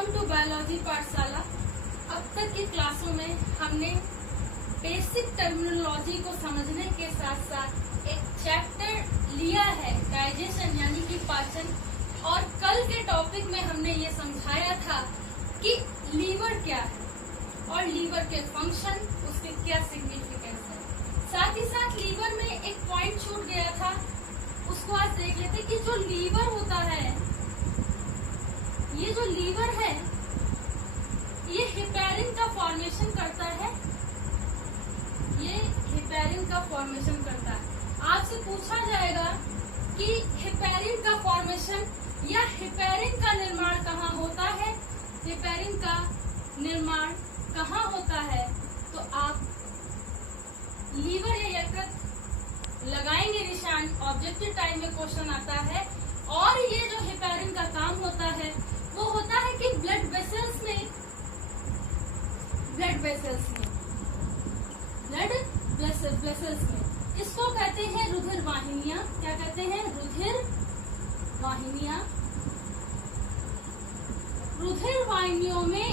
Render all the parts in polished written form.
Welcome to biology पाठशाला। अब तक की क्लासों में हमने बेसिक टर्मिनोलॉजी को समझने के साथ साथ एक चैप्टर लिया है डाइजेशन यानी कि पाचन, और कल के टॉपिक में हमने ये समझाया था कि लीवर क्या है और लीवर के फंक्शन, उसके क्या सिग्निफिकेंस है। साथ ही साथ लीवर में एक पॉइंट छूट गया था, उसको आज देख लेते कि जो लीवर होता है, ये जो लीवर है ये हेपेरिन का फॉर्मेशन करता है। ये हेपेरिन का फॉर्मेशन करता है। आपसे पूछा जाएगा कि हेपेरिन का फॉर्मेशन या हेपेरिन का निर्माण कहाँ होता है, हेपेरिन का निर्माण कहाँ होता है, तो आप लीवर या यकृत लगाएंगे निशान। ऑब्जेक्टिव टाइम में क्वेश्चन आता है। और ये जो हेपेरिन का काम होता है वो होता है कि ब्लड वेसल्स में इसको कहते हैं रुधिर वाहिनियां। क्या कहते हैं? रुधिर वाहिनियां। रुधिर वाहिनियों में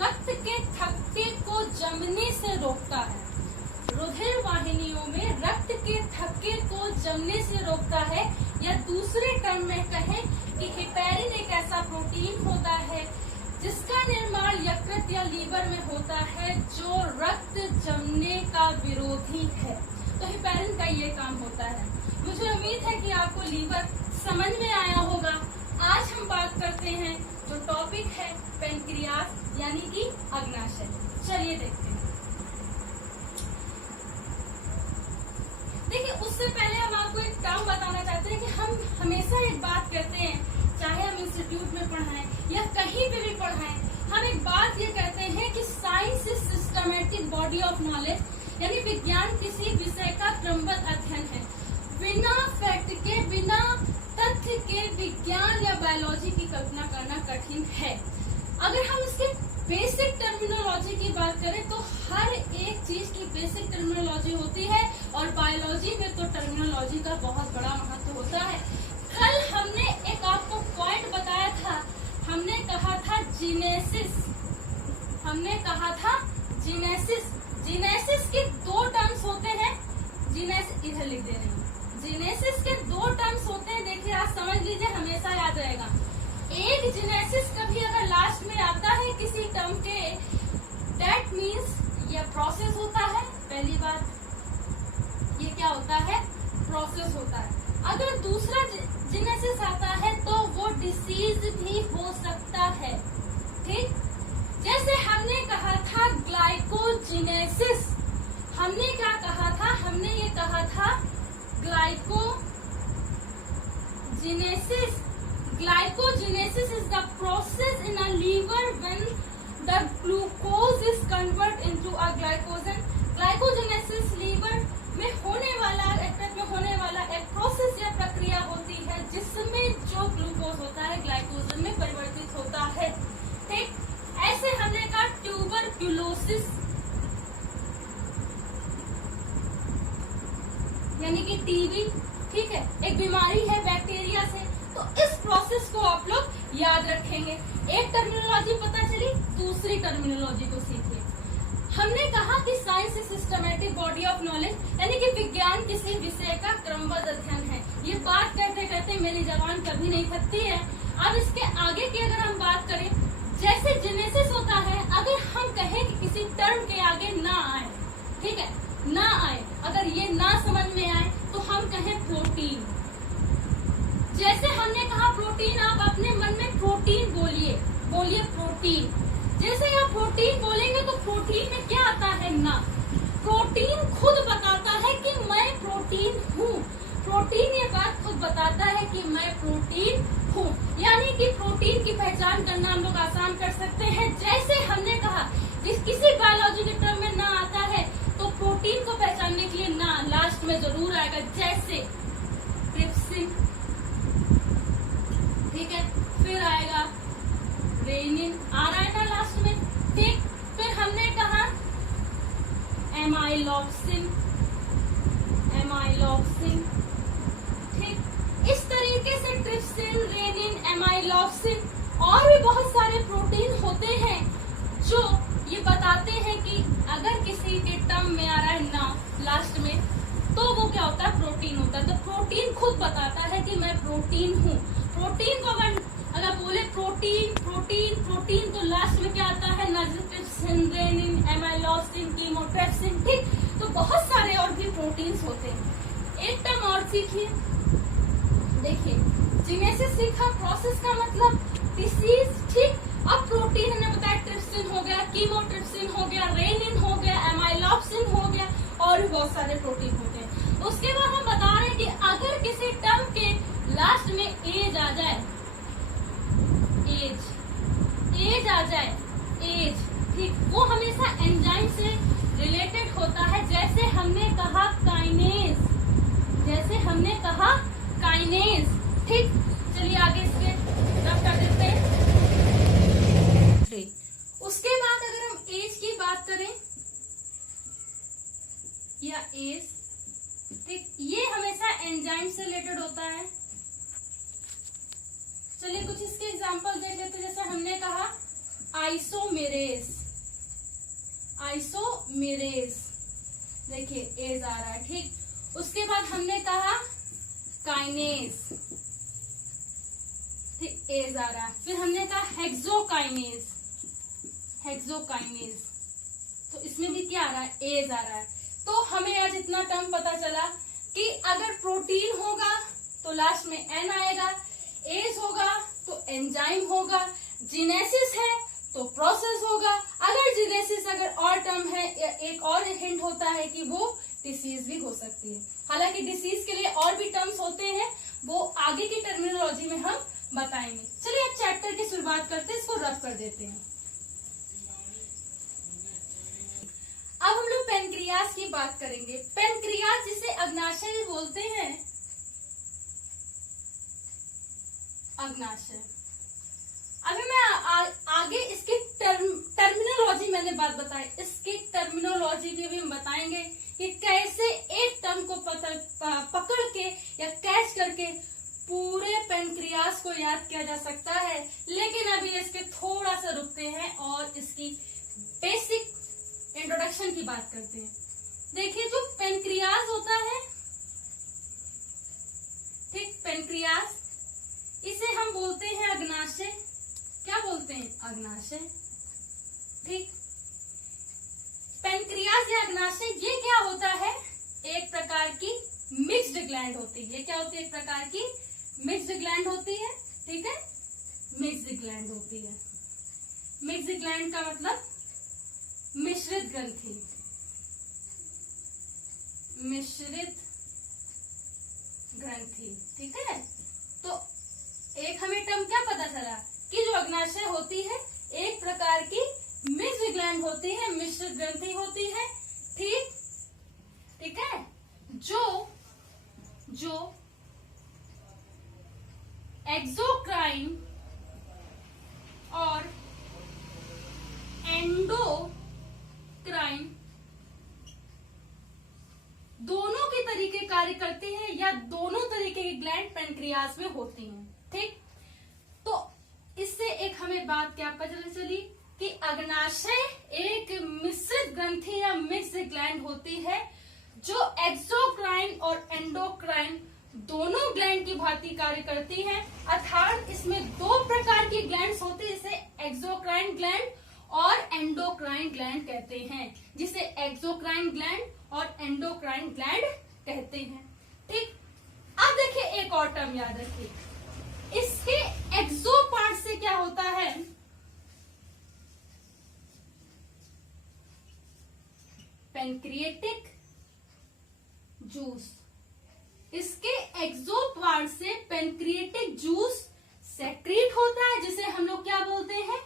रक्त के थक्के को जमने से रोकता है। रुधिर वाहिनियों में रक्त के थक्के को जमने से रोकता है, या दूसरे टर्म में कहें कि हेपेरिन एक ऐसा प्रोटीन होता है जिसका निर्माण यकृत या लीवर में होता है जो रक्त जमने का विरोधी है। तो हेपेरिन का ये काम होता है। मुझे उम्मीद है कि आपको लीवर समझ में आया होगा। आज हम बात करते हैं जो टॉपिक है पेनक्रियास यानी कि अग्नाशय। चलिए देखते हैं। देखिए, उससे पहले हम आपको एक टर्म बताना चाहते हैं कि हम हमेशा एक बात कहते हैं, चाहे हम इंस्टीट्यूट में पढ़ाएं या कहीं पे भी पढ़ाएं, हम एक बात ये कहते हैं कि science is systematic body of knowledge, यानी विज्ञान किसी विषय का क्रमबद्ध अध्ययन है। बिना फैक्ट के, बिना तथ्य के विज्ञान या बायोलॉजी की कल्पना करना कठिन है। अगर हम इसके बेसिक टर्मिनोलॉजी की बात करें तो हर एक चीज की बेसिक टर्मिनोलॉजी होती है, और बायोलॉजी में तो टर्मिनोलॉजी का बहुत बड़ा महत्व होता है। कल हमने एक आपको पॉइंट बताया था, हमने कहा था जीनेसिस। जीनेसिस के दो टर्म्स होते हैं। इधर लिख दे रही हूँ। जीनेसिस के दो टर्म्स होते हैं। देखिए, आप समझ लीजिए, हमेशा याद रहेगा। एक जीनेसिस कभी अगर लास्ट में आता है किसी टर्म के, दैट मीन्स ये प्रोसेस होता है। पहली बात, ये क्या होता है? प्रोसेस होता है। अगर दूसरा जीनेसिस आता है तो वो डिसीज भी हो सकता है। ठीक, जैसे हमने कहा था ग्लाइकोजीनेसिस। हमने क्या कहा था? हमने ये कहा था ग्लाइकोजीनेसिस। Glycogenesis is the process in a liver when the glucose is converted into a glycogen. Glycogenesis liver में होने वाला, यकृत में होने वाला एक प्रोसेस या प्रक्रिया होती है जिसमें जो ग्लूकोज होता है ग्लाइकोजन में परिवर्तित होता है। ठीक, ऐसे हमने कहा ट्यूबरक्यूलोसिस यानी कि टीबी, ठीक है, एक बीमारी है बैक्टीरिया से। तो इस प्रोसेस को आप लोग याद रखेंगे। एक टर्मिनोलॉजी पता चली, दूसरी टर्मिनोलॉजी को सीखिए। हमने कहा कि science is systematic body of knowledge, यानी कि विज्ञान किसी विषय का क्रमबद्ध अध्ययन है। ये बात कहते कहते मेरी जबान कभी नहीं थकती है। अब इसके आगे की अगर हम बात करें, जैसे जेनेसिस होता है, अगर हम कहें कि किसी टर्म के आगे ना आए, ठीक है, ना आए, अगर ये ना समझ में आए तो हम कहें प्रोटीन। जैसे हमने कहा प्रोटीन, आप अपने मन में प्रोटीन बोलिए प्रोटीन। जैसे आप प्रोटीन बोलेंगे तो प्रोटीन में क्या आता है? ना। प्रोटीन खुद बताता है कि मैं प्रोटीन हूँ। प्रोटीन ये बात खुद बताता है कि मैं प्रोटीन हूँ, यानी कि प्रोटीन की पहचान करना हम लोग आसान कर सकते हैं। जैसे हमने कहा किसी बायोलॉजी के टर्म में ना आता है तो प्रोटीन को पहचानने के लिए ना लास्ट में जरूर आएगा, जैसे ट्रिप्सिन, ठीक है, फिर आएगा रेनिन, आ रहा है ना लास्ट में। ठीक, फिर हमने कहा एमाइलॉक्सिन, ठीक, इस तरीके से ट्रिप्सिन, रेनिन, एमाइलॉक्सिन और भी बहुत सारे प्रोटीन प्रोटीन खुद बताता है कि मैं प्रोटीन हूँ। प्रोटीन को अगर बोले प्रोटीन प्रोटीन प्रोटीन तो लास्ट में क्या आता है, नाइट्रोजन, रेनिन, एमाइलोसिन, कीमोट्रिप्सिन, ठीक। तो बहुत सारे और भी प्रोटीन्स होते हैं। एक टर्म और सीखिए, देखिए जीनेसिस सीखा, प्रोसेस का मतलब डिसीज, ठीक। अब प्रोटीन हमने बताया, ट्रिप्सिन हो गया, कीमोट्रिप्सिन हो गया, रेनिन हो गया, एमाइलोसिन हो गया, और भी बहुत सारे प्रोटीन होते हैं। उसके बाद हम बता रहे हैं कि अगर किसी टर्म के लास्ट में एज आ जाए, एज आ जाए, एज, ठीक, वो हमेशा एंजाइम से रिलेटेड होता है। जैसे हमने कहा काइनेज, जैसे हमने कहा काइनेज, ठीक। चलिए आगे इसके रब कर देते हैं। उसके बाद अगर हम एज की बात करें, या एज, ठीक, ये हमेशा एंजाइम से रिलेटेड होता है। चलिए कुछ इसके एग्जांपल देख लेते हैं। जैसे हमने कहा आइसोमेरेज, आइसोमेरेज, देखिए एज आ रहा है, ठीक। उसके बाद हमने कहा काइनेज, ठीक, एज आ रहा है। फिर हमने कहा हेक्सोकाइनेज, हेक्सोकाइनेज, तो इसमें भी क्या आ रहा है, एज आ रहा है। तो हमें आज इतना टर्म पता चला कि अगर प्रोटीन होगा तो लास्ट में एन आएगा, एज होगा तो एंजाइम होगा, जीनेसिस है तो प्रोसेस होगा। अगर जीनेसिस अगर और टर्म है, एक और हिंट होता है कि वो डिसीज भी हो सकती है। हालांकि डिसीज के लिए और भी टर्म्स होते हैं, वो आगे की टर्मिनोलॉजी में हम बताएंगे। चलिए अब चैप्टर की शुरुआत करते हैं, इसको रब कर देते हैं। अब हम लोग पेनक्रियास की बात करेंगे। पेनक्रियास जिसे अग्नाशय भी बोलते हैं, अग्नाशय। अभी मैं आगे इसकी टर्मिनोलॉजी मैंने बात बताई, इसकी टर्मिनोलॉजी भी हम बताएंगे कि कैसे एक टर्म को पकड़ के या कैच करके पूरे पेनक्रियास को याद किया जा सकता है। लेकिन अभी इसके थोड़ा सा रुकते हैं और इसकी बेसिक इंट्रोडक्शन की बात करते हैं। देखिए जो पेनक्रियास होता है, ठीक, पेनक्रियास, इसे हम बोलते हैं अग्नाशय। क्या बोलते हैं, अग्नाशय, ठीक। पेनक्रियास या अग्नाशय ये क्या होता है, एक प्रकार की मिक्स्ड ग्लैंड होती है। ये क्या होती है, एक प्रकार की मिक्स्ड ग्लैंड होती है, ठीक है, मिक्स्ड ग्लैंड होती है। मिक्स्ड ग्लैंड का मतलब मिश्रित ग्रंथि, मिश्रित ग्रंथि, ठीक है। तो एक हमें टर्म क्या पता चला कि जो अग्नाशय होती है एक प्रकार की मिक्स्ड ग्लैंड होती है, मिश्रित ग्रंथि होती है, ठीक, ठीक है। जो एक्सोक्राइन और एंडोक्राइन दोनों के तरीके कार्य करती है, या दोनों तरीके की ग्लैंड पेनक्रियास में होती हैं, ठीक। तो इससे एक हमें बात क्या पता चली कि अग्नाशय एक मिश्रित ग्रंथि या मिक्स्ड ग्लैंड होती है, जो एक्सोक्राइन और एंडोक्राइन दोनों ग्लैंड की भांति कार्य करती है। अर्थात इसमें दो प्रकार की ग्लैंड्स होती है, जिसे एक्सोक्राइन ग्लैंड और एंडोक्राइन ग्लैंड कहते हैं, जिसे एक्सोक्राइन ग्लैंड और एंडोक्राइन ग्लैंड कहते हैं, ठीक। अब देखिए एक और टर्म याद रखिए, इसके एक्सो पार्ट से क्या होता है, पेनक्रिएटिक जूस। इसके एक्सो पार्ट से पेनक्रिएटिक जूस सेक्रीट होता है, जिसे हम लोग क्या बोलते हैं,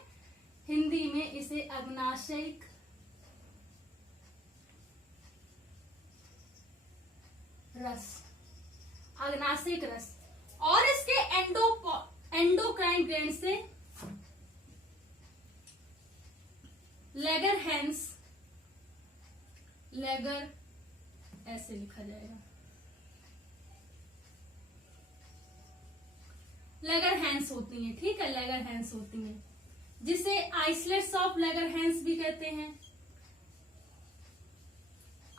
हिंदी में इसे अग्नाशयिक रस, अग्नाशयिक रस। और इसके एंडोक्राइन ग्लैंड से लेगरहैंस, लेगर ऐसे लिखा जाएगा, लेगरहैंस होती हैं, ठीक है, लेगरहैंस होती हैं, जिसे आइसलेट्स ऑफ लेगरहैंस भी कहते हैं,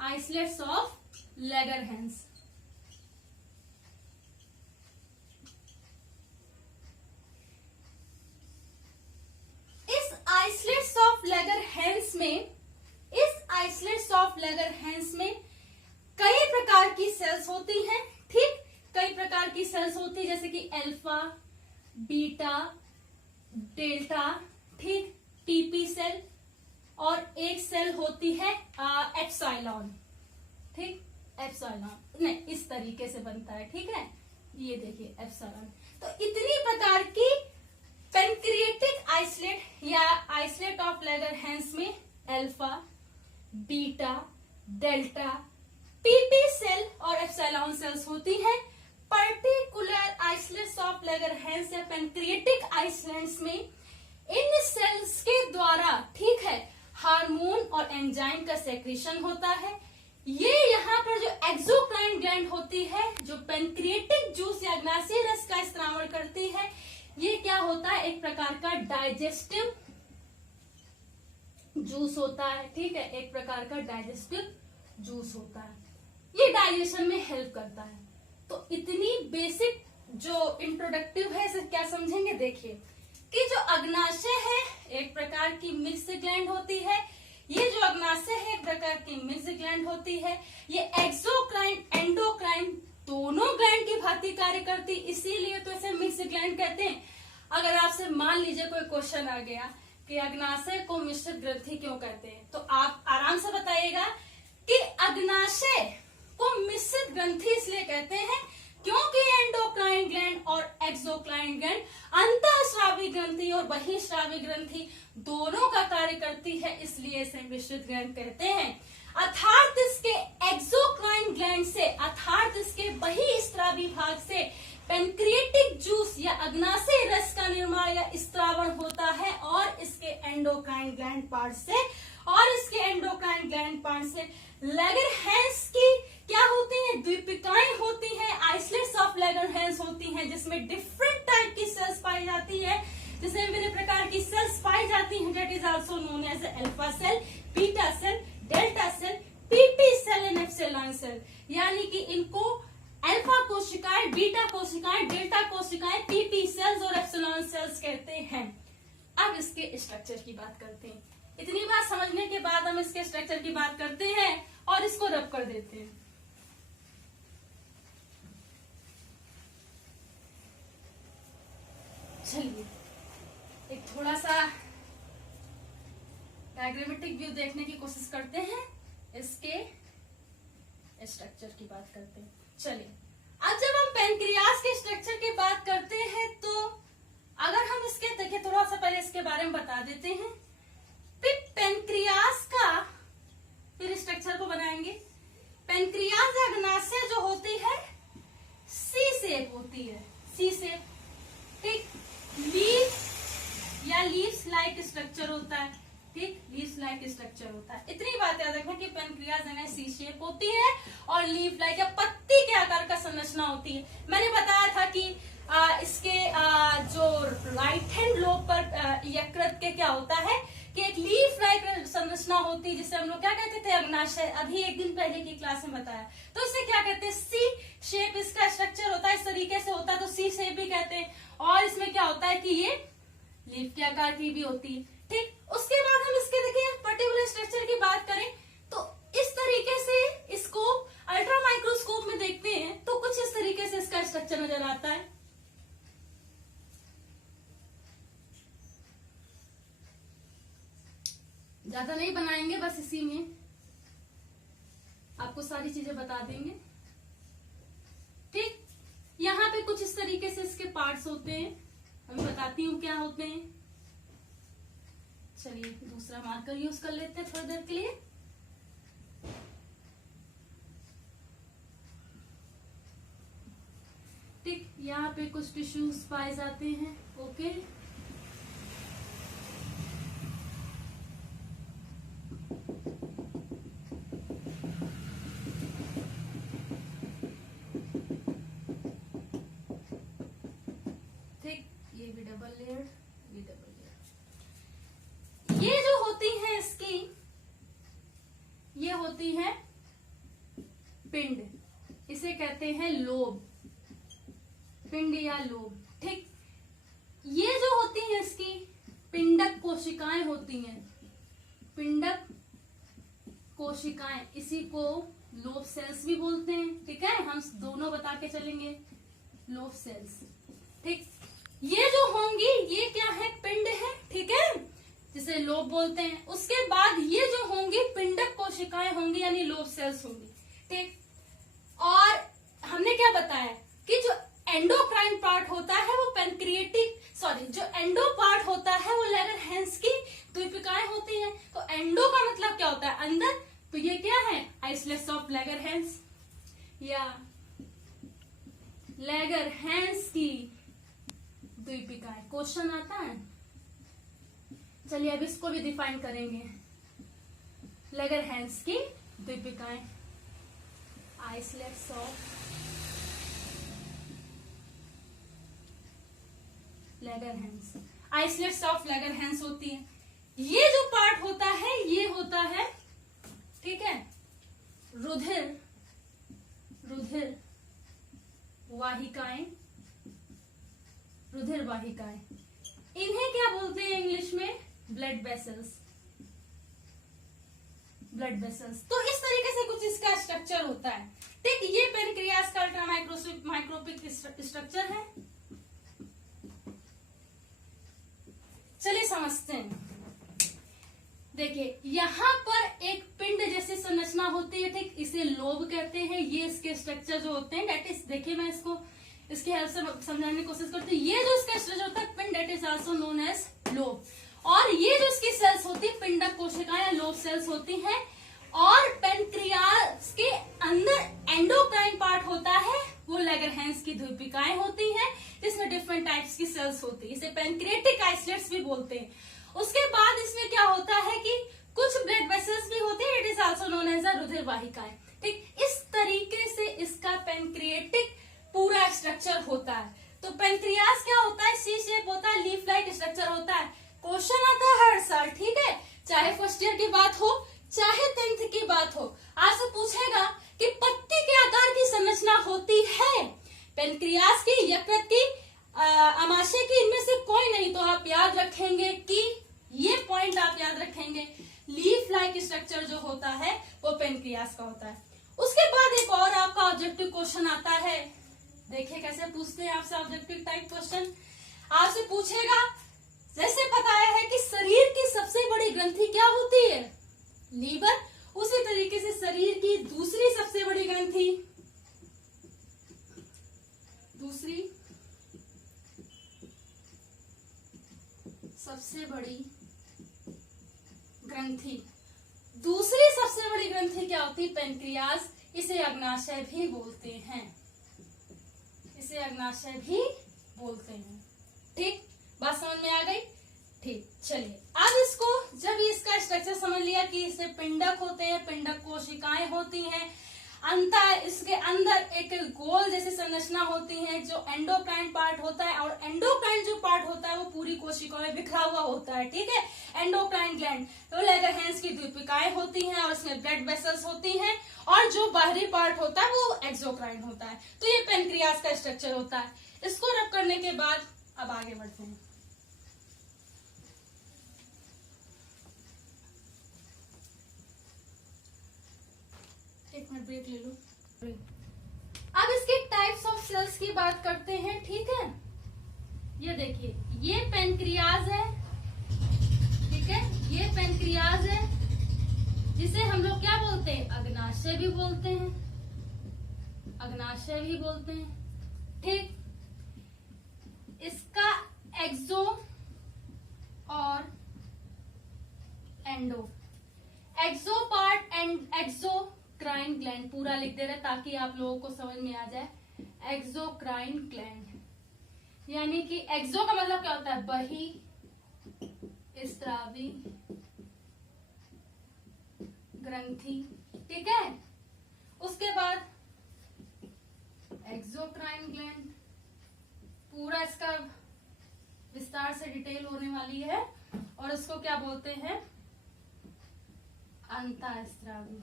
आइसलेट्स ऑफ लेगरहैंस, इस आइसलेट्स ऑफ लैगरहैंस में कई प्रकार की सेल्स होती हैं, ठीक, कई प्रकार की सेल्स होती है, जैसे कि अल्फा, बीटा, डेल्टा, ठीक, टीपी सेल, और एक सेल होती है एप्सिलॉन, ठीक, एप्सिलॉन नहीं इस तरीके से बनता है, ठीक है, ये देखिए एप्सिलॉन। तो इतनी प्रकार की पेनक्रिएटिक आइसलेट या आइसलेट ऑफ लैगरहैंस में alpha, beta, delta, PP cell और एप्सिलॉन सेल्स होती हैं। पर्टिकुलर आइसलेट्स ऑफ लैगरहैंस या पेनक्रिएटिक आइसलैंड्स में इन सेल्स के द्वारा, ठीक है, हार्मोन और एंजाइम का सेक्रेशन होता है। ये यहाँ पर जो एक्सोक्राइन ग्लैंड होती है, जो पेनक्रिएटिक जूस या अग्नाशय रस का स्त्रावण करती है, ये क्या होता है, एक प्रकार का डाइजेस्टिव जूस होता है, ठीक है, एक प्रकार का डाइजेस्टिव जूस होता है, ये डाइजेशन में हेल्प करता है। तो इतनी बेसिक जो इंट्रोडक्टिव है, इसे क्या समझेंगे, देखिए कि जो अग्नाशय है एक प्रकार की मिक्स ग्लैंड होती है, ये जो अग्नाशय है एक प्रकार की मिक्स ग्लैंड होती है, ये एक्सोक्राइन एंडोक्राइन दोनों ग्लैंड की भांति कार्य करती, इसीलिए तो इसे मिक्स ग्लैंड कहते हैं। अगर आपसे मान लीजिए कोई क्वेश्चन आ गया कि अग्नाशय को मिश्रित ग्रंथि क्यों कहते हैं, तो आप आराम से बताइएगा कि अग्नाशय को मिश्रित ग्रंथि इसलिए कहते हैं क्योंकि एंडोक्राइन ग्लैंड और एक्सोक्राइन ग्लैंड अंतःस्रावी ग्रंथि और बहिःस्रावी ग्रंथि दोनों का कार्य करती है, इसलिए इसे मिश्रित ग्लैंड कहते हैं। अर्थात इसके एक्सोक्राइन ग्लैंड से, अर्थात इसके बहिःस्रावी भाग से पेनक्रिएटिक जूस या अग्नाशय रस का निर्माण या स्त्रावण होता है, और इसके एंडोक्राइन ग्लैंड पार्ट से, और इसके एंडोक्राइन ग्लैंड पार्ट से लैगरहैंस की क्या होती है, द्वीपिकाएं होती हैं, आइसलेट्स ऑफ लैगरहैंस होती हैं, जिसमें डिफरेंट टाइप की सेल्स पाई जाती है, जिसमें विभिन्न प्रकार की सेल्स पाई जाती हैं, that is also known as alpha cell, beta cell, delta cell, PP cell and epsilon cell. यानी कि इनको अल्फा कोशिकाएं, बीटा कोशिकाएं, डेल्टा कोशिकाएं, पीपी सेल्स और एप्सिलॉन सेल्स कहते हैं। अब इसके स्ट्रक्चर की बात करते हैं। इतनी बात समझने के बाद हम इसके स्ट्रक्चर की बात करते हैं और इसको रब कर देते हैं। चलिए एक थोड़ा सा डायग्रामेटिक व्यू देखने की कोशिश करते हैं, इसके स्ट्रक्चर की बात करते हैं। चलिए अब जब हम पेनक्रियास के स्ट्रक्चर की बात करते हैं, तो अगर हम इसके देखिए थोड़ा सा पहले इसके बारे में बता देते हैं, फिर पेनक्रियास का फिर स्ट्रक्चर को बनाएंगे। पेनक्रियास या अग्नाशय जो होती है सी शेप होती है, सी शेप, ठीक, लीफ या लीव्स लाइक स्ट्रक्चर होता है, ठीक, लीव्स लाइक स्ट्रक्चर होता है। इतनी बात याद रखें कि पेनक्रियास जो है सी शेप होती है और लीफ लाइक या पत्ती के आकार का संरचना होती है। मैंने बताया था कि इसके जो राइट हैंड लोब पर यकृत के क्या होता है कि एक लीफ लाइक संरचना होती है, जिसे हम लोग क्या कहते थे, अग्नाशय। अभी एक दिन पहले की क्लास में बताया, तो इसे क्या कहते हैं, सी शेप इसका स्ट्रक्चर होता है, इस तरीके से होता है, तो सी शेप भी कहते हैं। और इसमें क्या होता है कि ये लीफ के आकार की भी होती है, ठीक। उसके बाद हम इसके देखिए पर्टिकुलर स्ट्रक्चर की बात करें तो इस तरीके से इसको अल्ट्रा माइक्रोस्कोप में देखते हैं तो कुछ इस तरीके से इसका स्ट्रक्चर नजर आता है। ज्यादा नहीं बनाएंगे, बस इसी में आपको सारी चीजें बता देंगे, ठीक। यहाँ पे कुछ इस तरीके से इसके पार्ट्स होते हैं, अभी बताती हूँ क्या होते हैं। चलिए दूसरा मार्कर यूज कर लेते हैं थोड़ी देर के लिए। ठीक, यहाँ पे कुछ टिश्यूज पाए जाते हैं, ओके। ठीक, ये भी डबल लेयर, ये डबल लेयर। ये जो होती है इसकी, ये होती है पिंड, इसे कहते हैं लोब, पिंड या लोब, ठीक। ये जो होती है इसकी पिंडक कोशिकाएं होती हैं, पिंडक कोशिकाएं, इसी को लोब सेल्स भी बोलते हैं। ठीक है, हम दोनों बता के चलेंगे, लोब सेल्स। ठीक, ये जो होंगी ये क्या है, पिंड है। ठीक है, जिसे लोब बोलते हैं। उसके बाद ये जो होंगी पिंडक कोशिकाएं होंगी, यानी लोब सेल्स होंगी। ठीक, और हमने क्या बताया कि जो एंडोक्राइन पार्ट होता है वो जो एंडो पार्ट होता है वो लैगरहैंस की द्वीपिकाएं होती हैं। तो एंडो का मतलब क्या होता है, अंदर। तो ये क्या है, आइसलेट्स ऑफ लैगरहैंस या लैगरहैंस की द्वीपिकाएं। क्वेश्चन आता है, चलिए अब इसको भी डिफाइन करेंगे। लैगरहैंस की द्वीपिकाएं, आइसलेट्स ऑफ लैगरहैंस, आइसलेट्स ऑफ लैगरहैंस होती है। ये जो पार्ट होता है ये होता है, ठीक है, रुधिर वाहिकाएं, रुधिर वाहिकाएं। इन्हें क्या बोलते हैं इंग्लिश में, ब्लड वेसल्स, ब्लड वेसल्स। तो इस तरीके से कुछ इसका स्ट्रक्चर होता है। ठीक, ये पेनक्रियास का अल्ट्रा माइक्रोस्कोपिक स्ट्रक्चर है। चलिए समझते हैं। देखिए, यहाँ पर एक पिंड जैसी संरचना होती है। ठीक, इसे लोब कहते हैं। ये इसके स्ट्रक्चर जो होते हैं, डेट इज, देखिए मैं इसको इसकी हेल्प से समझाने की कोशिश करती हूँ। ये जो इसका स्ट्रक्चर होता है पिंड, that is also known as lobe. और ये जो इसकी सेल्स होती है पिंडक कोशिकाएं या लोब सेल्स होती हैं। और पेनक्रियास के अंदर एंडोक्राइन पार्ट होता है, वो लैगरहैंस की द्वीपिकाएं होती हैं, जिसमें डिफरेंट टाइप्स की सेल्स होती है। इसे पेनक्रिएटिक आइसलेट्स भी बोलते हैं। उसके बाद इसमें क्या होता है कि कुछ ब्लड वेसल्स भी होते हैं, it is also known as a रुधिर वाहिकाएं। ठीक, इस तरीके से इसका पेनक्रिएटिक पूरा स्ट्रक्चर होता है। तो पेनक्रियास क्या होता है, सी शेप होता है, लीफ लाइक स्ट्रक्चर होता है। क्वेश्चन आता है हर साल, ठीक है, चाहे फर्स्ट ईयर की बात हो चाहे 10th की बात हो, आपसे पूछेगा कि पत्ती के आकार की संरचना होती है पेनक्रियास की, यकृत की, अमाशय की, इनमें से कोई नहीं। तो आप याद रखेंगे कि ये पॉइंट आप याद रखेंगे, लीफ लाइक स्ट्रक्चर जो होता है वो पेनक्रियास का होता है। उसके बाद एक और आपका ऑब्जेक्टिव क्वेश्चन आता है। देखिए कैसे पूछते हैं आपसे ऑब्जेक्टिव टाइप क्वेश्चन। आपसे पूछेगा, जैसे बताया है कि शरीर की सबसे बड़ी ग्रंथि क्या होती है, लीवर, उसी तरीके से शरीर की दूसरी सबसे बड़ी ग्रंथि, दूसरी सबसे बड़ी ग्रंथि, दूसरी सबसे बड़ी ग्रंथि क्या होती है, पेनक्रियास। इसे अग्नाशय भी बोलते हैं, इसे अग्नाशय भी बोलते हैं। ठीक, बात समझ में आ गई। ठीक, चलिए अब इसको, जब इसका स्ट्रक्चर समझ लिया कि इसे पिंडक होते हैं, पिंडक कोशिकाएं होती हैं, इसके अंदर एक गोल जैसी संरचना होती है जो एंडोक्राइन पार्ट होता है। और एंडोक्राइन जो पार्ट होता है वो पूरी कोशिकाओं में बिखरा हुआ होता है। ठीक है, एंडोक्राइन ग्लैंड, तो लैगरहैंस की द्वीपिकाएं होती हैं और उसमें ब्लड वेसल्स होती हैं। और जो बाहरी पार्ट होता है वो एक्सोक्राइन होता है। तो ये पेनक्रियास का स्ट्रक्चर होता है। इसको रब करने के बाद अब आगे बढ़ते हैं। एक मिनट ब्रेक ले लो। अब इसके टाइप्स ऑफ सेल्स की बात करते हैं। ठीक है, ये देखिए, ये पेनक्रियाज है। ठीक है, ये पेनक्रियाज है, जिसे हम लोग क्या बोलते हैं, अग्नाशय भी बोलते हैं, अग्नाशय भी बोलते हैं। ठीक, इसका एक्सो और endo, exo part and exocrine gland, पूरा लिख दे रहे ताकि आप लोगों को समझ में आ जाए। एक्सोक्राइन ग्लैंड, यानी कि एक्सो का मतलब क्या होता है, बही स्त्रावी ग्रंथि। ठीक है, उसके बाद एक्सोक्राइन ग्लैंड, पूरा इसका विस्तार से डिटेल होने वाली है। और इसको क्या बोलते हैं, अंतःस्रावी।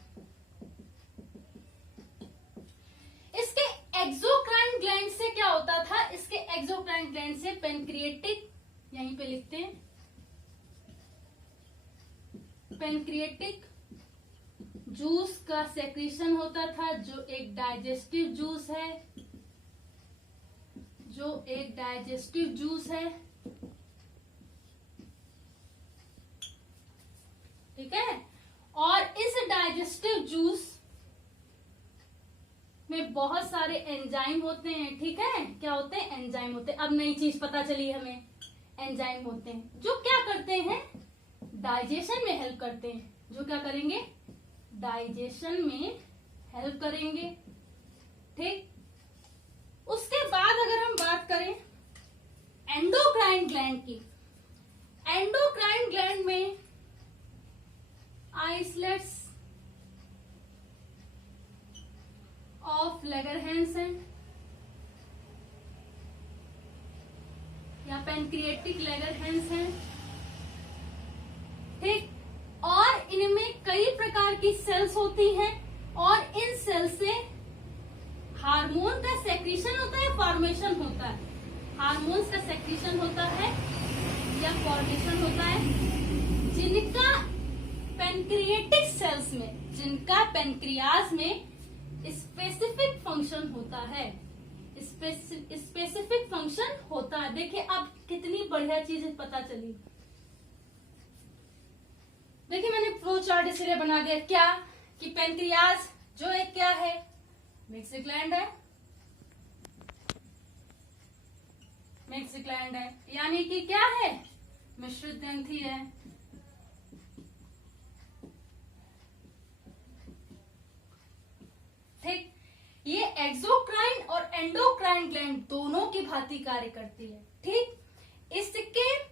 इसके एक्सोक्राइन ग्लैंड से क्या होता था, इसके एक्सोक्राइन ग्लैंड से पेनक्रिएटिक, यहीं पे लिखते हैं, पेनक्रिएटिक जूस का सेक्रीशन होता था, जो एक डाइजेस्टिव जूस है, ठीक है। और इस डाइजेस्टिव जूस में बहुत सारे एंजाइम होते हैं, ठीक है। क्या होते हैं? एंजाइम होते हैं। अब नई चीज पता चली हमें, एंजाइम होते हैं जो क्या करते हैं? डाइजेशन में हेल्प करते हैं। जो क्या करेंगे? डाइजेशन में हेल्प करेंगे, ठीक। उसके बाद अगर हम बात करें एंडोक्राइन ग्लैंड की, एंडोक्राइन ग्लैंड में आइसलेट्स ऑफ लैगरहैंस हैं या पेनक्रिएटिक लैगरहैंस हैं, ठीक। और इनमें कई प्रकार की सेल्स होती हैं और इन सेल से हार्मोन का सेक्रीशन होता है, फॉर्मेशन होता है। हार्मोन्स का सेक्रीशन होता है या फॉर्मेशन होता है, जिनका पेनक्रिएटिक सेल्स में, जिनका पेनक्रियाज में स्पेसिफिक फंक्शन होता है, स्पेसिफिक फंक्शन होता है। देखिए अब कितनी बढ़िया चीज पता चली। देखिए मैंने फ्लो चार्ट इसलिए बना दिया क्या कि पेनक्रियाज जो एक क्या है? मिक्स्ड ग्लैंड है, मिक्स्ड ग्लैंड है, यानी कि क्या है? मिश्रित ग्रंथि है। ठीक, ये एक्सोक्राइन और एंडोक्राइन ग्लैंड दोनों की भांति कार्य करती है, ठीक। इसके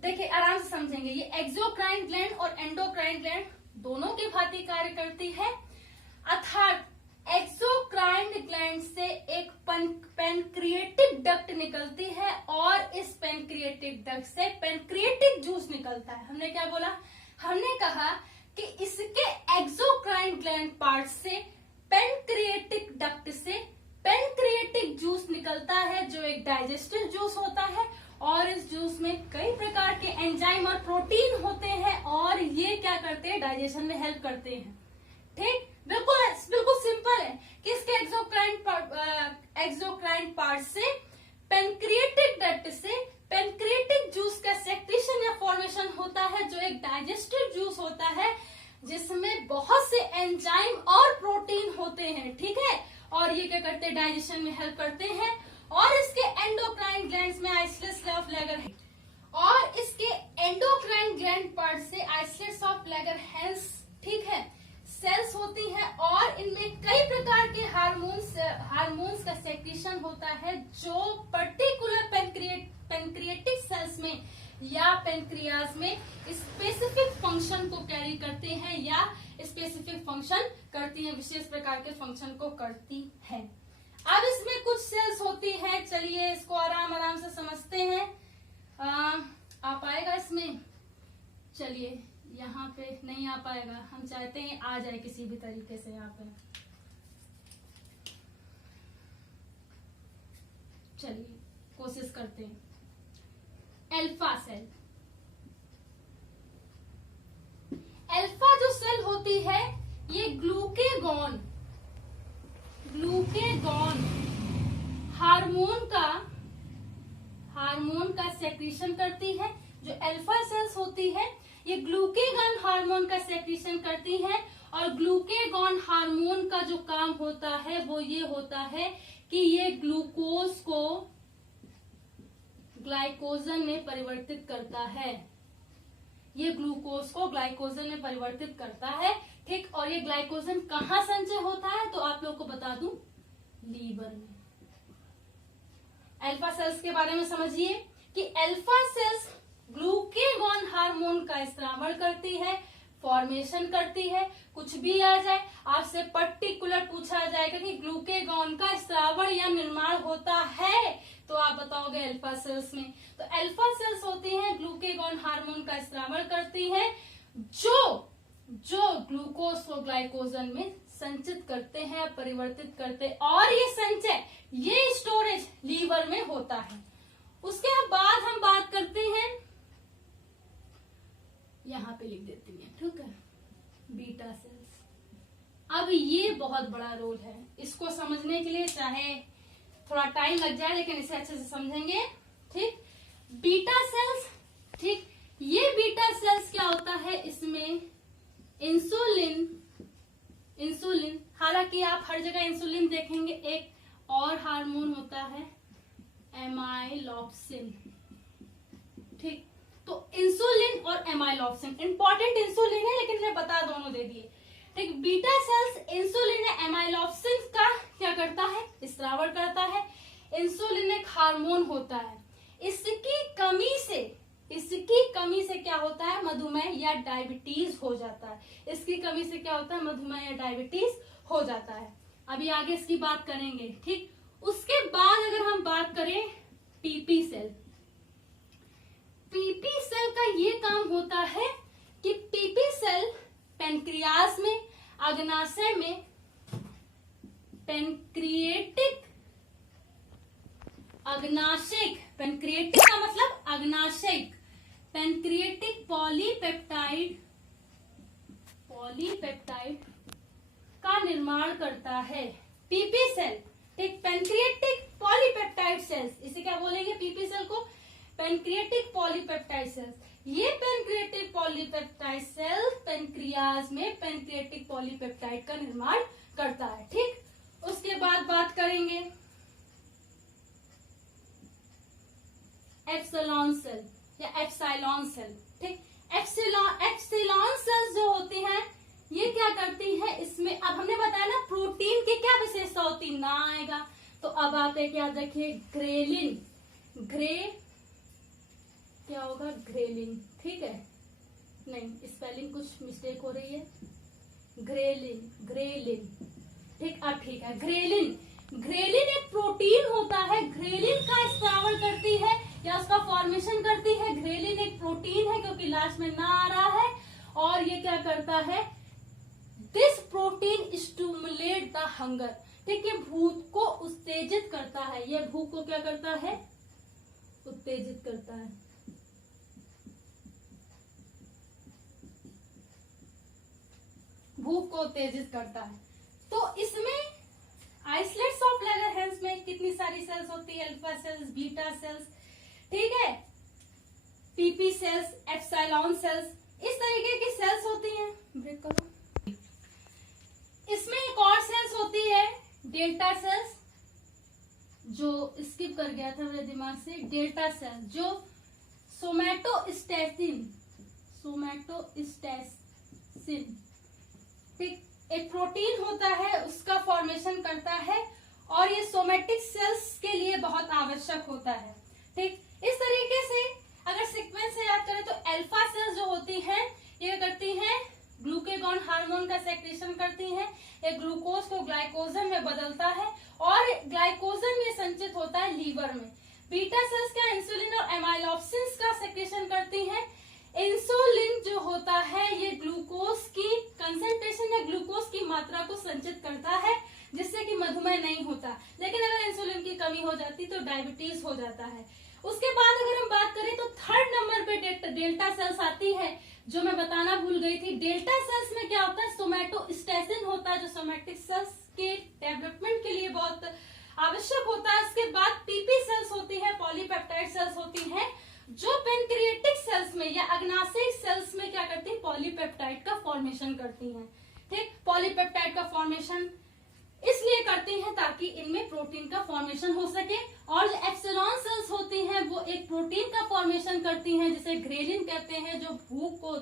देखिए आराम से समझेंगे, ये एक्सोक्राइन ग्लैंड और एंडोक्राइन ग्लैंड दोनों की भांति कार्य करती है। अर्थात एक्सोक्राइन ग्लैंड से एक पेनक्रिएटिक डक्ट निकलती है और इस पेनक्रिएटिक डक्ट से पेनक्रिएटिक जूस निकलता है। हमने क्या बोला? हमने कहा कि इसके एक्सोक्राइन ग्लैंड पार्ट से पेनक्रिएटिक डक्ट से पेनक्रिएटिक जूस निकलता है, जो एक डाइजेस्टिव जूस होता है। और इस जूस में कई प्रकार के एंजाइम और प्रोटीन होते हैं और ये क्या करते हैं? डाइजेशन में हेल्प करते हैं, ठीक। बिल्कुल सिंपल है कि इसके एक्सोक्राइन पार्ट से पेनक्रिएटिक डक्ट से पेनक्रिएटिक जूस का सेक्रीशन या फॉर्मेशन होता है, जो एक डाइजेस्टिव जूस होता है, जिसमें बहुत से एंजाइम और प्रोटीन होते हैं, ठीक है। और ये क्या करते हैं? डाइजेशन में हेल्प करते हैं। और इसके एंडोक्राइन ग्लैंड्स में आइसलेट्स ऑफ लैगरहैंस, और इसके एंडोक्राइन ग्लैंड पार्ट से आइसलेट्स ऑफ लैगरहैंस, ठीक है, सेल्स होती हैं और इनमें कई प्रकार के हार्मोन्स का सेक्रीशन होता है, जो पर्टिकुलर पेनक्रिएटिक सेल्स में या पेनक्रियाज में स्पेसिफिक फंक्शन को कैरी करते हैं या स्पेसिफिक फंक्शन करती हैं, विशेष प्रकार के फंक्शन को करती है। अब इसमें कुछ सेल्स होती हैं, चलिए इसको आराम से समझते हैं। आ पाएगा इसमें? चलिए यहाँ पे नहीं आ पाएगा, हम चाहते हैं आ जाए किसी भी तरीके से यहाँ पे। चलिए कोशिश करते हैं। एल्फा सेल, एल्फा जो सेल होती है ये ग्लूकेगॉन हार्मोन का सेक्रीशन करती है। जो अल्फा सेल्स होती है ये ग्लूकेगॉन हार्मोन का सेक्रीशन करती है, और ग्लूकेगॉन हार्मोन का जो काम होता है वो ये होता है कि ये ग्लूकोज को ग्लाइकोजन में परिवर्तित करता है। ये ग्लूकोज को ग्लाइकोजन में परिवर्तित करता है, ठीक। और ये ग्लाइकोजन कहाँ संचय होता है? तो आप लोग को बता दूं, लीवर में। अल्फा सेल्स के बारे में समझिए कि अल्फा सेल्स ग्लूकेगॉन हार्मोन का स्रावण करती है, फॉर्मेशन करती है। कुछ भी आ जाए, आपसे पर्टिकुलर पूछा जाएगा कि ग्लूकेगॉन का स्रावण या निर्माण होता है, तो आप बताओगे अल्फा सेल्स में। तो अल्फा सेल्स होती हैं ग्लूकेगॉन हार्मोन का स्रावण करती हैं, जो ग्लूकोज को ग्लाइकोजन में संचित करते हैं, परिवर्तित करते हैं, और ये संचय, ये स्टोरेज लीवर में होता है। उसके बाद हम बात करते हैं यहाँ यहाँ पे लिख देती हैं, ठीक है, बीटा सेल्स। अब ये बहुत बड़ा रोल है, इसको समझने के लिए चाहे थोड़ा टाइम लग जाए लेकिन इसे अच्छे से समझेंगे, ठीक। बीटा सेल्स, ठीक, ये बीटा सेल्स क्या होता है, इसमें इंसुलिन, हालांकि आप हर जगह इंसुलिन देखेंगे, एक और हार्मोन होता है एमाइलॉप्सिन, ठीक। तो इंसुलिन और एमाइलॉप्सिन, इंपॉर्टेंट इंसुलिन है लेकिन मैं बता दोनों दे दिए, ठीक। बीटा सेल्स इंसुलिन या एमाइलॉप्सिन का क्या करता है, स्रावन करता है। इंसुलिन एक हार्मोन होता है, इसकी कमी से क्या होता है, मधुमेह या डायबिटीज हो जाता है। इसकी कमी से क्या होता है, मधुमेह या डायबिटीज हो जाता है। अभी आगे इसकी बात करेंगे, ठीक। उसके बाद अगर हम बात करें पीपी सेल, पीपी सेल का ये काम होता है कि पीपी सेल पेनक्रियाज में, अग्नाशय में, पेनक्रिएटिक का मतलब अग्नाशयिक, पेनक्रिएटिक पॉलीपेप्टाइड का निर्माण करता है पीपी सेल, एक पेनक्रिएटिक पॉलीपेप्टाइड सेल्स, इसे क्या बोलेंगे पीपी सेल को, पेनक्रिएटिक पॉलीपेप्टाइड सेल्स। ये पेनक्रिएटिक पॉलीपेप्टाइड सेल पेनक्रियाज में पेनक्रिएटिक पॉलीपेप्टाइड का निर्माण करता है, ठीक। उसके बाद बात करेंगे एप्सिलॉन सेल या एप्सिलॉन सेल, ठीक। एप्सिलॉन सेल्स जो होती हैं ये क्या करती है, इसमें अब हमने बताया ना प्रोटीन की क्या विशेषता होती, ना आएगा तो अब आप एक याद रखिए ग्रेलिन, क्या होगा, ग्रेलिन, ठीक है, नहीं स्पेलिंग कुछ मिस्टेक हो रही है, ग्रेलिन, ठीक। अब ठीक है, ग्रेलिन एक प्रोटीन होता है, ग्रेलिन का स्रावन करती है या उसका फॉर्मेशन करती है। ग्रेलिन एक प्रोटीन है क्योंकि लास्ट में ना आ रहा है, और ये क्या करता है, this protein stimulate the hunger, ठीक है, भूख को उत्तेजित करता है। ये भूख को क्या करता है, उत्तेजित करता है। भूख को उत्तेजित करता है। तो इसमें आइसलेट्स ऑफ लैंगरहैंस में कितनी सारी सेल्स होती है, अल्फा सेल्स, बीटा सेल्स, ठीक है, पीपी सेल्स, एप्सिलॉन सेल्स, इस तरीके की सेल्स होती हैं। ब्रेक करो। इसमें एक और सेल्स होती है डेल्टा सेल्स, जो स्किप कर गया था मेरे दिमाग से, डेल्टा सेल जो सोमैटोस्टैसिन, ठीक, एक प्रोटीन होता है उसका फॉर्मेशन करता है, और ये सोमैटिक सेल्स के लिए बहुत आवश्यक होता है, ठीक। इस तरीके से अगर सीक्वेंस से याद करें तो अल्फा सेल्स जो होती हैं ये करती हैं ग्लूकेगॉन हार्मोन का सेक्रेशन करती हैं, ये ग्लूकोज को ग्लाइकोजन में बदलता है और ग्लाइकोजन में संचित होता है लीवर में। बीटा सेल्स क्या इंसुलिन और एमाइलॉप्सिन का सेक्रेशन करती हैं। इंसुलिन जो होता है ये ग्लूकोज की कंसंट्रेशन या ग्लूकोज की मात्रा को संचित करता है जिससे कि मधुमेह नहीं होता, लेकिन अगर इंसुलिन की कमी हो जाती तो डायबिटीज हो जाता है। उसके बाद अगर हम बात करें तो थर्ड नंबर पे डेल्टा सेल्स आती है, जो मैं बताना भूल गई थी। डेल्टा सेल्स में क्या होता है, सोमैटोस्टैसिन होता है जो सोमैटिक सेल्स के डेवलपमेंट के लिए बहुत आवश्यक होता है। उसके बाद पीपी सेल्स होती है, पॉलीपेप्टाइड सेल्स होती हैं जो पेनक्रिएटिक सेल्स में या अग्नाशयी सेल्स में क्या करती है, पॉलीपेप्टाइड का फॉर्मेशन करती हैं, ठीक। पॉलीपेप्टाइड का फॉर्मेशन इसलिए करती हैं ताकि इनमें प्रोटीन का फॉर्मेशन हो सके। और जो एप्सिलॉन सेल्स होती हैं वो एक प्रोटीन का फॉर्मेशन करती हैं जिसे ग्रेलिन कहते हैं, जो भूख को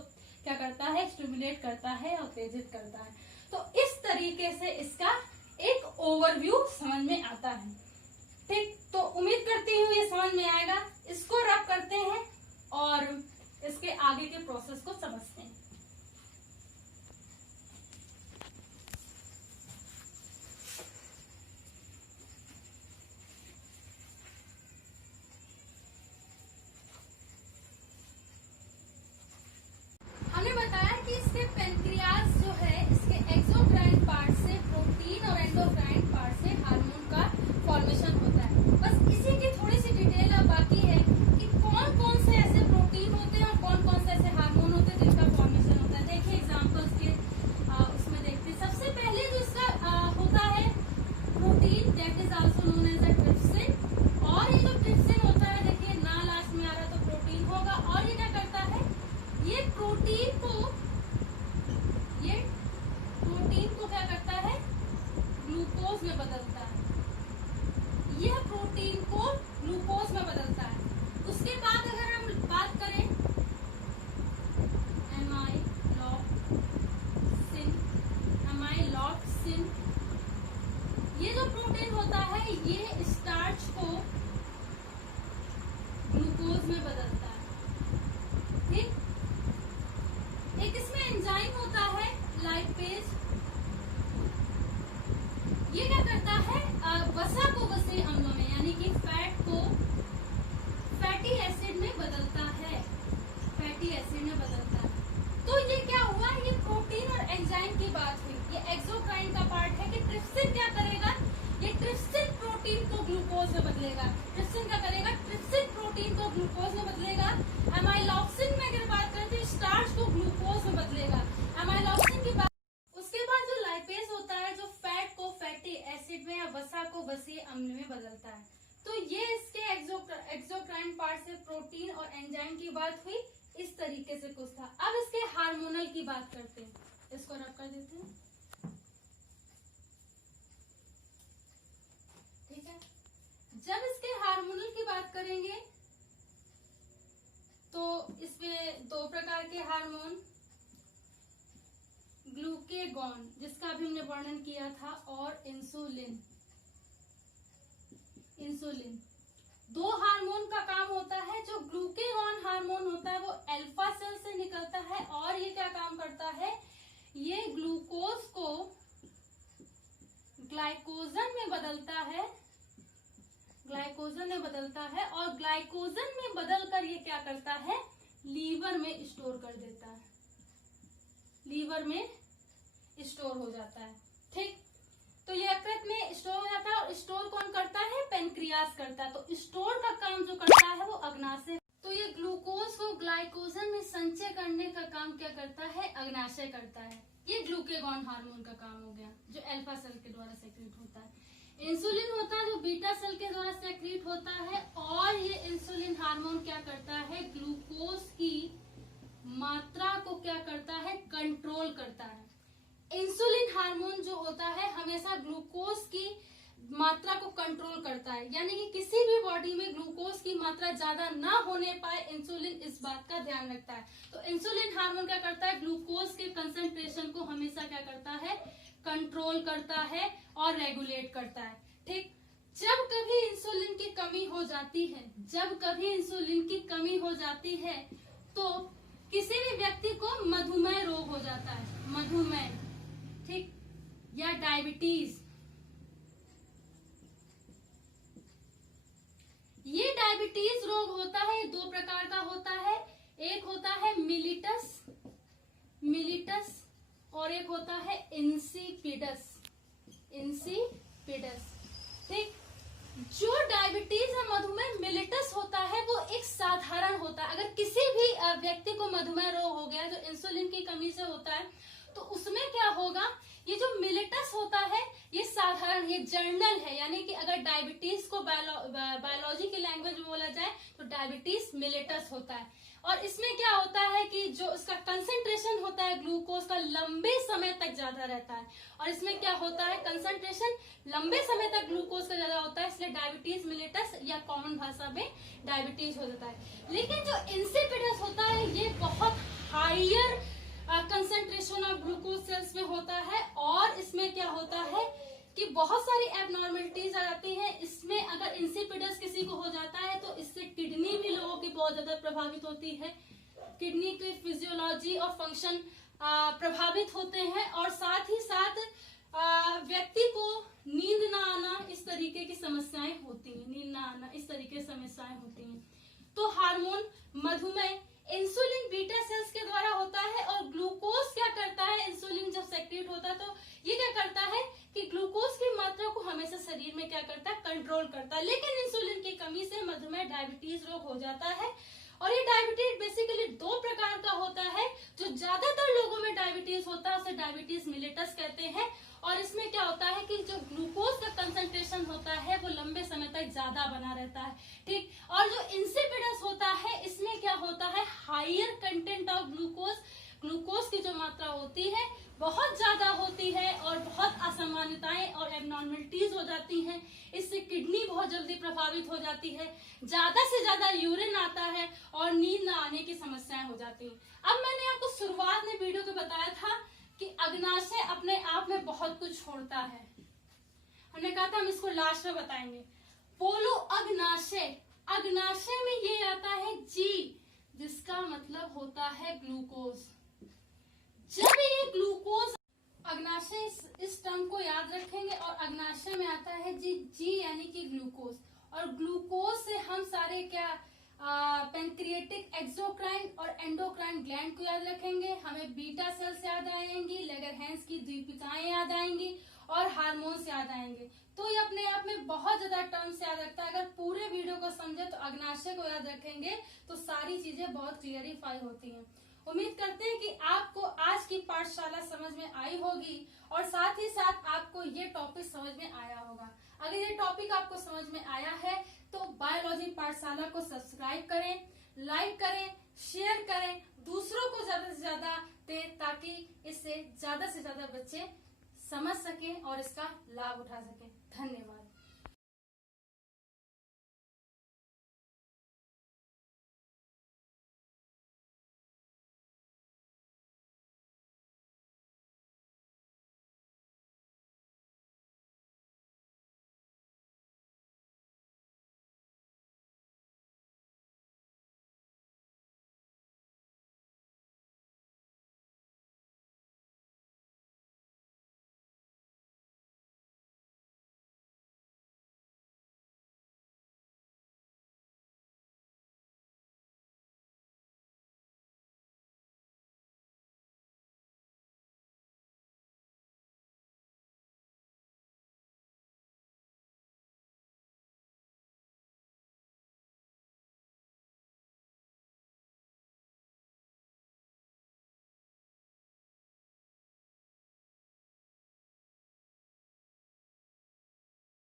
क्या करता है, स्टिमुलेट करता है, उत्तेजित करता है। तो इस तरीके से इसका एक ओवरव्यू समझ में आता है, ठीक। तो उम्मीद करती हूँ ये समझ में आएगा। इसको रब करते हैं और इसके आगे के प्रोसेस को समझते हैं। हमने बताया कि इसके पेनक्रियाज जो है इसके एक्सोक्राइन पार्ट से प्रोटीन और एंडोक्राइन पार्ट से हार्मोन का फॉर्मेशन होता है। बस इसी की थोड़ी सी डिटेल अब बाकी है कि कौन कौन से ऐसे प्रोटीन होते हैं और कौन कौन से ऐसे हार्मोन होते हैं जिनका है ये स्टार्च को ग्लूकोज में बदलता है। ठीक, एक इसमें एंजाइम होता है लाइपेज, ये क्या करता है वसा को वसे अम्लों में यानी कि फैट को फैटी एसिड में बदलता है, फैटी एसिड में बदलता है। तो ये क्या हुआ, ये प्रोटीन और एंजाइम की बात हुई। ये एक्सोक्राइन का पार्ट है कि ट्रिप्सिन क्या करेगा, ये ट्रिप्सिन प्रोटीन को ग्लूकोज में बदलेगा। ट्रिप्सिन क्या करेगा, ट्रिप्सिन प्रोटीन को ग्लूकोज में बदलेगा। एमाइलॉक्सिन में अगर बात करें तो स्टार्च को ग्लूकोज में बदलेगा। एमाइलॉक्सिन की बात, उसके बाद जो लाइपेज होता है जो फैट को फैटी एसिड में या वसा को वसीय अम्ल में बदलता है। तो ये इसके एक्सोक्राइन पार्ट से प्रोटीन और एंजाइम की बात हुई, इस तरीके से कुछ था। अब इसके हार्मोनल की बात करते हैं, इसको रब कर देते हैं। ठीक है, जब इसके हार्मोनल की बात करेंगे तो इसमें दो प्रकार के हार्मोन, ग्लूकेगॉन जिसका भी हमने वर्णन किया था, और इंसुलिन। इंसुलिन दो हार्मोन का काम होता है। जो ग्लूकेगॉन हार्मोन होता है वो अल्फा सेल से निकलता है और ये क्या काम करता है, ये ग्लूकोज को ग्लाइकोजन में बदलता है, ग्लाइकोजन में बदलता है और ग्लाइकोजन में बदलकर ये क्या करता है, लीवर में स्टोर कर देता है, लीवर में स्टोर हो जाता है। ठीक, तो ये यकृत में स्टोर हो जाता है और स्टोर कौन करता है, पेनक्रियास करता है। तो स्टोर का काम जो करता है वो अग्नाशय। तो ये ग्लूकोज को ग्लाइकोजन में संचय करने का काम क्या करता है, अग्नाशय करता है। ये ग्लूकेगॉन हार्मोन का काम हो गया जो अल्फा सेल के द्वारा सेक्रेट होता है। इंसुलिन होता है जो बीटा सेल के द्वारा सेक्रेट होता है और ये इंसुलिन हार्मोन क्या करता है, ग्लूकोज की मात्रा को क्या करता है, कंट्रोल करता है। इंसुलिन हार्मोन जो होता है हमेशा ग्लूकोज की मात्रा को कंट्रोल करता है, यानी कि किसी भी बॉडी में ग्लूकोज की मात्रा ज्यादा ना होने पाए, इंसुलिन इस बात का ध्यान रखता है। तो इंसुलिन हार्मोन क्या करता है, ग्लूकोज के कंसंट्रेशन को हमेशा क्या करता है, कंट्रोल करता है और रेगुलेट करता है। ठीक, जब कभी इंसुलिन की कमी हो जाती है, जब कभी इंसुलिन की कमी हो जाती है तो किसी भी व्यक्ति को मधुमेह रोग हो जाता है, मधुमेह, ठीक, या डायबिटीज। ये डायबिटीज रोग होता है, ये दो प्रकार का होता है। एक होता है मिलिटस, मिलिटस, और एक होता है इंसिपिडस, इंसिपिडस। ठीक, जो डायबिटीज या मधुमेह मिलिटस होता है वो एक साधारण होता है। अगर किसी भी व्यक्ति को मधुमेह रोग हो गया जो इंसुलिन की कमी से होता है तो उसमें क्या होगा, ये जो मिलिटस होता है ये साधारण, ये जर्नल है, यानी कि अगर डायबिटीज को बायोलॉजी की लैंग्वेज में बोला जाए तो डायबिटीज मिलिटस होता है। और इसमें क्या होता है कि जो इसका कंसंट्रेशन होता है ग्लूकोज का लंबे समय तक ज्यादा रहता है, और इसमें क्या होता है, कंसंट्रेशन लंबे समय तक ग्लूकोज का ज्यादा होता है, इसलिए डायबिटीज मिलिटस या कॉमन भाषा में डायबिटीज हो जाता है। लेकिन जो इंसिपिडस होता है ये बहुत higher concentration of glucose cells में होता है और इसमें क्या होता है कि बहुत सारी एबनॉर्मलिटीज आ जाती हैं। इसमें अगर इंसिपिडस किसी को हो जाता है तो इससे किडनी भी लोगों की बहुत ज्यादा प्रभावित होती है, किडनी की फिजियोलॉजी और फंक्शन प्रभावित होते हैं, और साथ ही साथ व्यक्ति को नींद ना आना, इस तरीके की समस्याएं होती हैं, नींद ना आना इस तरीके की समस्याएं होती हैं। तो हार्मोन मधुमेह इंसुलिन बीटा सेल्स के द्वारा होता है और ग्लूकोज क्या करता है, इंसुलिन जब सेक्रेट होता है तो ये क्या करता है कि ग्लूकोज की मात्रा को हमेशा शरीर में क्या करता है, कंट्रोल करता है। लेकिन इंसुलिन की कमी से मधुमेह डायबिटीज रोग हो जाता है। और ये डायबिटीज बेसिकली दो प्रकार का होता है। जो ज्यादातर लोगों में डायबिटीज होता है उसे डायबिटीज मिलिटस कहते हैं, और इसमें क्या होता है कि जो ग्लूकोज का कंसंट्रेशन होता है वो लंबे समय तक ज्यादा बना रहता है। ठीक, और जो इंसिपिडस होता है इसमें क्या होता है, higher content of glucose, glucose की जो मात्रा होती है बहुत ज्यादा होती है और बहुत असामान्यताएं और एबनॉर्मलिटीज हो जाती हैं। इससे किडनी बहुत जल्दी प्रभावित हो जाती है, ज्यादा से ज्यादा यूरिन आता है और नींद न आने की समस्याएं हो जाती हैं। अब मैंने आपको शुरुआत में वीडियो के बताया था कि अग्नाशय अपने आप में बहुत कुछ छोड़ता है हमने कहा था हम इसको लास्ट में बताएंगे। पोलो अग्नाशय, अग्नाशय में ये आता है जी, जिसका मतलब होता है ग्लूकोज। जब ये ग्लूकोज, अग्नाशय, इस टर्म को याद रखेंगे, और अग्नाशय में आता है जी, जी यानी कि ग्लूकोज, और ग्लूकोज से हम सारे क्या पेंक्रिएटिक, एक्सोक्राइन और एंडोक्राइन ग्लैंड को याद रखेंगे। हमें बीटा सेल्स याद आएंगी, लेगरहैंस की द्वीपिकाएं याद आएंगी और हार्मोन्स याद आएंगे। तो ये अपने आप में बहुत ज्यादा टर्म्स याद रखता है। अगर पूरे वीडियो को समझे तो अग्नाशय को याद रखेंगे तो सारी चीजें बहुत क्लियरिफाई होती हैं। उम्मीद करते हैं कि आपको आज की पाठशाला समझ में आई होगी और साथ ही साथ आपको ये टॉपिक समझ में आया होगा। अगर ये टॉपिक आपको समझ में आया है तो बायोलॉजी पाठशाला को सब्सक्राइब करें, लाइक करें, शेयर करें, दूसरों को ज्यादा से ज्यादा दें ताकि इससे ज्यादा से ज्यादा बच्चे समझ सकें और इसका लाभ उठा सकें। धन्यवाद।